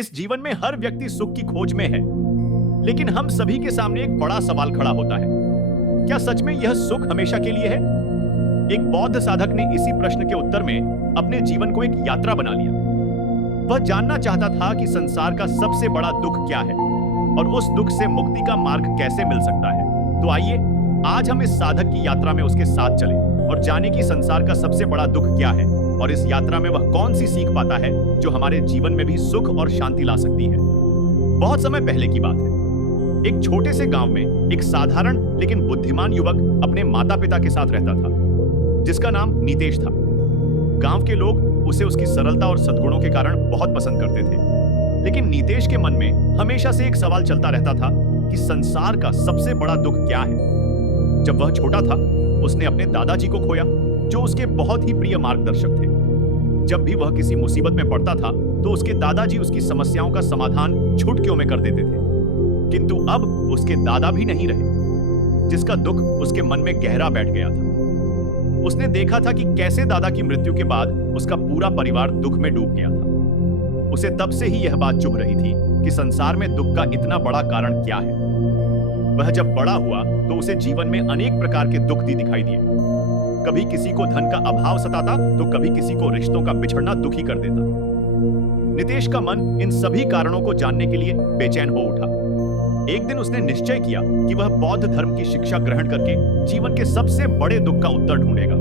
इस जीवन में हर व्यक्ति सुख की खोज में है, लेकिन हम सभी के सामने एक बड़ा सवाल खड़ा होता है। क्या सच में यह सुख हमेशा के लिए है? एक बौद्ध साधक ने इसी प्रश्न के उत्तर में अपने जीवन को एक यात्रा बना लिया। वह जानना चाहता था कि संसार का सबसे बड़ा दुख क्या है और उस दुख से मुक्ति का मार्ग कैसे मिल सकता है। तो आइए आज हम इस साधक की यात्रा में उसके साथ चलें और जानें कि संसार का सबसे बड़ा दुख क्या है और इस यात्रा में वह कौन सी सीख पाता है जो हमारे जीवन में भी सुख और शांति ला सकती है। बहुत समय पहले की बात है। एक छोटे से गांव में एक साधारण लेकिन बुद्धिमान युवक अपने माता पिता के साथ रहता था, जिसका नाम नीतेश था। गांव के लोग उसे उसकी सरलता और सद्गुणों के कारण बहुत पसंद करते थे। लेकिन नीतेश के मन में हमेशा से एक सवाल चलता रहता था कि संसार का सबसे बड़ा दुख क्या है। जब वह छोटा था, उसने अपने दादाजी को खोया, जो उसके बहुत ही प्रिय मार्गदर्शक थे। जब भी वह किसी मुसीबत में पड़ता था, तो उसके दादाजी उसकी समस्याओं का समाधान चुटकियों में कर देते थे। किंतु अब उसके दादा भी नहीं रहे, जिसका दुख उसके मन में गहरा बैठ गया था। उसने देखा था कि कैसे दादा की मृत्यु के बाद उसका पूरा परिवार दुख में डूब गया था। उसे तब से ही यह बात चुभ रही थी कि संसार में दुख का इतना बड़ा कारण क्या है। वह जब बड़ा हुआ तो उसे जीवन में अनेक प्रकार के दुख भी दिखाई दिए। कभी किसी को धन का अभाव सताता, तो कभी किसी को रिश्तों का बिछड़ना दुखी कर देता। नीतेश का मन इन सभी कारणों को जानने के लिए बेचैन हो उठा। एक दिन उसने निश्चय किया कि वह बौद्ध धर्म की शिक्षा ग्रहण करके जीवन के सबसे बड़े दुख का उत्तर ढूंढेगा।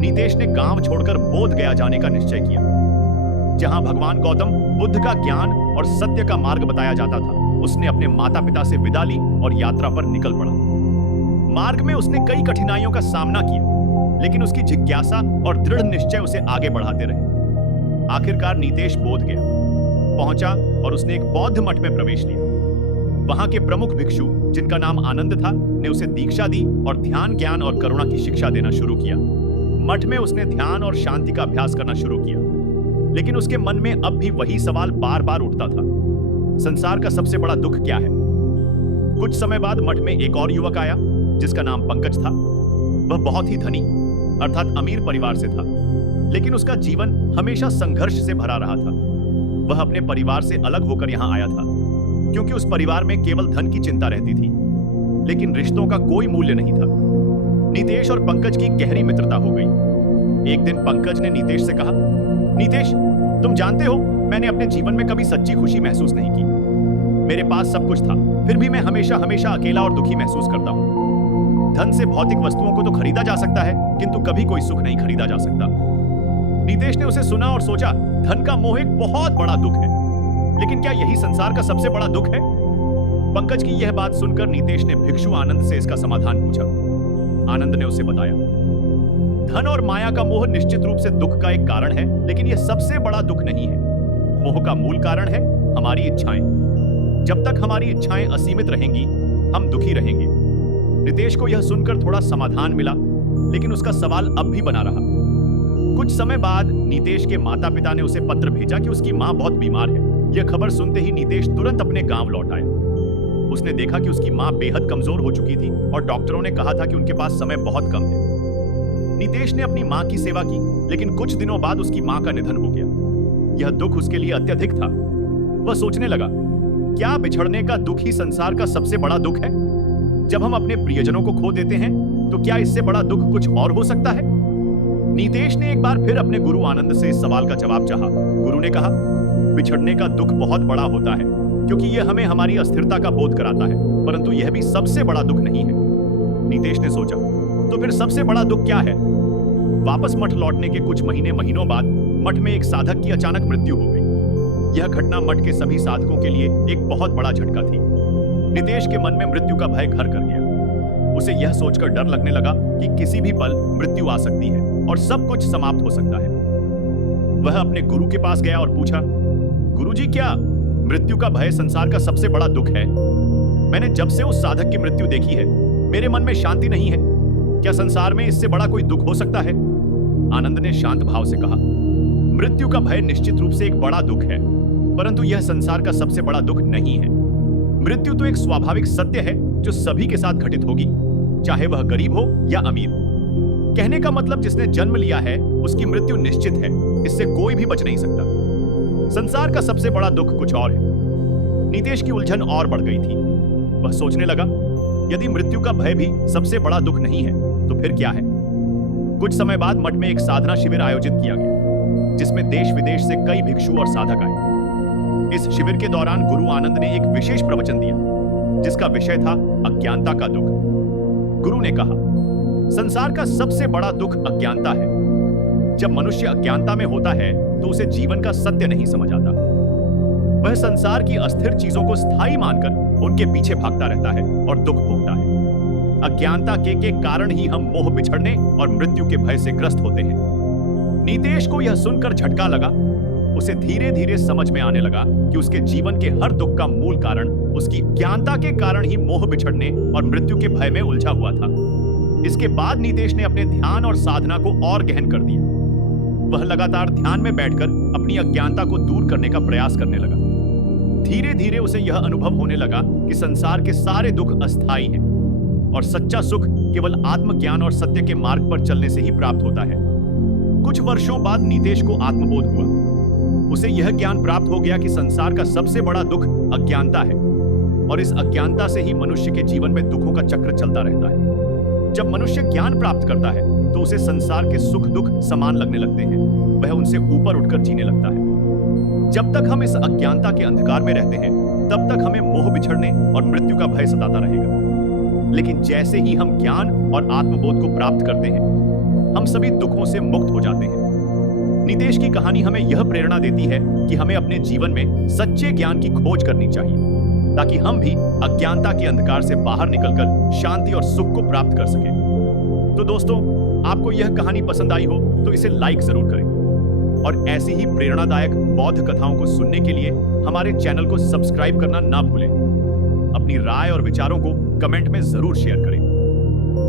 नीतेश ने गांव छोड़कर बोध गया जाने का निश्चय किया, जहां भगवान गौतम बुद्ध का ज्ञान और सत्य का मार्ग बताया जाता था। उसने अपने माता पिता से विदा ली और यात्रा पर निकल पड़ा। मार्ग में उसने कई कठिनाइयों का सामना किया, लेकिन उसकी जिज्ञासा और दृढ़ निश्चय उसे आगे बढ़ाते रहे। आखिरकार नीतेश बोध गया पहुंचा और उसने एक बौद्ध मठ में प्रवेश लिया। वहां के प्रमुख भिक्षु, जिनका नाम आनंद था, ने उसे दीक्षा दी और ध्यान, ज्ञान और करुणा की शिक्षा देना शुरू किया। मठ में उसने ध्यान और शांति का अभ्यास करना शुरू किया, लेकिन उसके मन में अब भी वही सवाल बार बार उठता था, संसार का सबसे बड़ा दुख क्या है। कुछ समय बाद मठ में एक और युवक आया, जिसका नाम पंकज था। वह बहुत ही धनी अर्थात अमीर परिवार से था, लेकिन उसका जीवन हमेशा संघर्ष से भरा रहा था। वह अपने परिवार से अलग होकर यहाँ आया था, क्योंकि उस परिवार में केवल धन की चिंता रहती थी, लेकिन रिश्तों का कोई मूल्य नहीं था। नीतेश और पंकज की गहरी मित्रता हो गई। एक दिन पंकज ने नीतेश से कहा, नीतेश, तुम जानते हो, मैंने अपने जीवन में कभी सच्ची खुशी महसूस नहीं की। मेरे पास सब कुछ था, फिर भी मैं हमेशा हमेशा अकेला और दुखी महसूस करता हूं। धन से भौतिक वस्तुओं को तो खरीदा जा सकता है, किंतु कभी कोई सुख नहीं खरीदा जा सकता। नीतेश ने उसे सुना और सोचा, धन का मोह एक बहुत बड़ा दुख है, लेकिन क्या यही संसार का सबसे बड़ा दुख है? पंकज की यह बात सुनकर नीतेश ने भिक्षु आनंद से इसका समाधान पूछा। आनंद ने उसे बताया, धन और माया का मोह निश्चित रूप से दुख का एक कारण है, लेकिन यह सबसे बड़ा दुख नहीं है। मोह का मूल कारण है हमारी इच्छाएं। जब तक हमारी इच्छाएं असीमित रहेंगी, हम दुखी रहेंगे। नीतेश को यह सुनकर थोड़ा समाधान मिला, लेकिन उसका सवाल अब भी बना रहा। कुछ समय बाद नीतेश के माता पिता ने उसे पत्र भेजा कि उसकी मां बहुत बीमार है। यह खबर सुनते ही नीतेश तुरंत अपने गांव लौट आया। उसने देखा कि उसकी मां बेहद कमजोर हो चुकी थी और डॉक्टरों ने कहा था कि उनके पास समय बहुत कम है। नीतेश ने अपनी मां की सेवा की, लेकिन कुछ दिनों बाद उसकी मां का निधन हो गया। यह दुख उसके लिए अत्यधिक था। वह सोचने लगा, क्या बिछड़ने का दुख ही संसार का सबसे बड़ा दुख है? जब हम अपने प्रियजनों को खो देते हैं, तो क्या इससे बड़ा दुख कुछ और हो सकता है? नीतेश ने एक बार फिर अपने गुरु आनंद से इस सवाल का जवाब चाहा। गुरु ने कहा, बिछड़ने का दुख बहुत बड़ा होता है, क्योंकि यह हमें हमारी अस्थिरता का बोध कराता है, परंतु यह भी सबसे बड़ा दुख नहीं है। नीतेश ने सोचा, तो फिर सबसे बड़ा दुख क्या है? वापस मठ लौटने के कुछ महीनों बाद मठ में एक साधक की अचानक मृत्यु हो गई। यह घटना मठ के सभी साधकों के लिए एक बहुत बड़ा झटका थी। नीतेश के मन में मृत्यु का भय घर कर गया। उसे यह सोचकर डर लगने लगा कि किसी भी पल मृत्यु आ सकती है और सब कुछ समाप्त हो सकता है। वह अपने गुरु के पास गया और पूछा, गुरुजी, क्या मृत्यु का भय संसार का सबसे बड़ा दुख है? मैंने जब से उस साधक की मृत्यु देखी है, मेरे मन में शांति नहीं है। क्या संसार में इससे बड़ा कोई दुख हो सकता है? आनंद ने शांत भाव से कहा, मृत्यु का भय निश्चित रूप से एक बड़ा दुख है, परंतु यह संसार का सबसे बड़ा दुख नहीं है। मृत्यु तो एक स्वाभाविक सत्य है जो सभी के साथ घटित होगी, चाहे वह गरीब हो या अमीर। कहने का मतलब, जिसने जन्म लिया है उसकी मृत्यु निश्चित है, इससे कोई भी बच नहीं सकता। संसार का सबसे बड़ा दुख कुछ और है। नितेश की उलझन और बढ़ गई थी। वह सोचने लगा, यदि मृत्यु का भय भी सबसे बड़ा दुख नहीं है तो फिर क्या है। कुछ समय बाद मठ में एक साधना शिविर आयोजित किया गया, जिसमें देश विदेश से कई भिक्षु और साधक आए। इस शिविर के दौरान गुरु आनंद ने एक विशेष प्रवचन दिया, जिसका विषय था अज्ञानता का दुख। गुरु ने कहा, संसार का सबसे बड़ा दुख अज्ञानता है। जब मनुष्य अज्ञानता में होता है तो उसे जीवन का सत्य नहीं समझ आता। वह संसार की अस्थिर चीजों को स्थायी मानकर उनके पीछे भागता रहता है और दुख भोगता है। अज्ञानता के कारण ही हम मोह बिछड़ने और मृत्यु के भय से ग्रस्त होते हैं। नितेश को यह सुनकर झटका लगा। उसे धीरे धीरे समझ में आने लगा कि उसके जीवन के हर दुख का मूल कारण उसकी अज्ञानता के कारण ही मोह बिछड़ने और मृत्यु के भय में उलझा हुआ था। इसके बाद नितेश ने अपने ध्यान और साधना को और गहन कर दिया। वह लगातार ध्यान में बैठकर अपनी अज्ञानता को दूर करने का प्रयास करने लगा। धीरे धीरे उसे यह अनुभव होने लगा कि संसार के सारे दुख अस्थायी हैं और सच्चा सुख केवल आत्मज्ञान और सत्य के मार्ग पर चलने से ही प्राप्त होता है। कुछ वर्षों बाद नितेश को आत्मबोध हुआ। उसे यह ज्ञान प्राप्त हो गया कि संसार का सबसे बड़ा दुख अज्ञानता है और इस अज्ञानता से ही मनुष्य के जीवन में दुखों का चक्र चलता रहता है। जब मनुष्य ज्ञान प्राप्त करता है तो उसे संसार के सुख दुख समान लगने लगते हैं। वह उनसे ऊपर उठकर जीने लगता है। जब तक हम इस अज्ञानता के अंधकार में रहते हैं, तब तक हमें मोह बिछड़ने और मृत्यु का भय सताता रहेगा। लेकिन जैसे ही हम ज्ञान और आत्मबोध को प्राप्त करते हैं, हम सभी दुखों से मुक्त हो जाते हैं। नितेश की कहानी हमें यह प्रेरणा देती है कि हमें अपने जीवन में सच्चे ज्ञान की खोज करनी चाहिए, ताकि हम भी अज्ञानता के अंधकार से बाहर निकलकर शांति और सुख को प्राप्त कर सकें। तो दोस्तों, आपको यह कहानी पसंद आई हो तो इसे लाइक जरूर करें और ऐसी ही प्रेरणादायक बौद्ध कथाओं को सुनने के लिए हमारे चैनल को सब्सक्राइब करना ना भूलें। अपनी राय और विचारों को कमेंट में जरूर शेयर करें।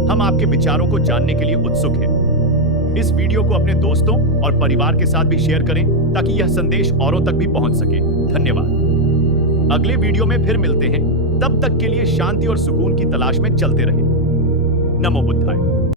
हम आपके विचारों को जानने के लिए उत्सुक हैं। इस वीडियो को अपने दोस्तों और परिवार के साथ भी शेयर करें, ताकि यह संदेश औरों तक भी पहुंच सके। धन्यवाद। अगले वीडियो में फिर मिलते हैं। तब तक के लिए शांति और सुकून की तलाश में चलते रहें। नमो बुद्धाय।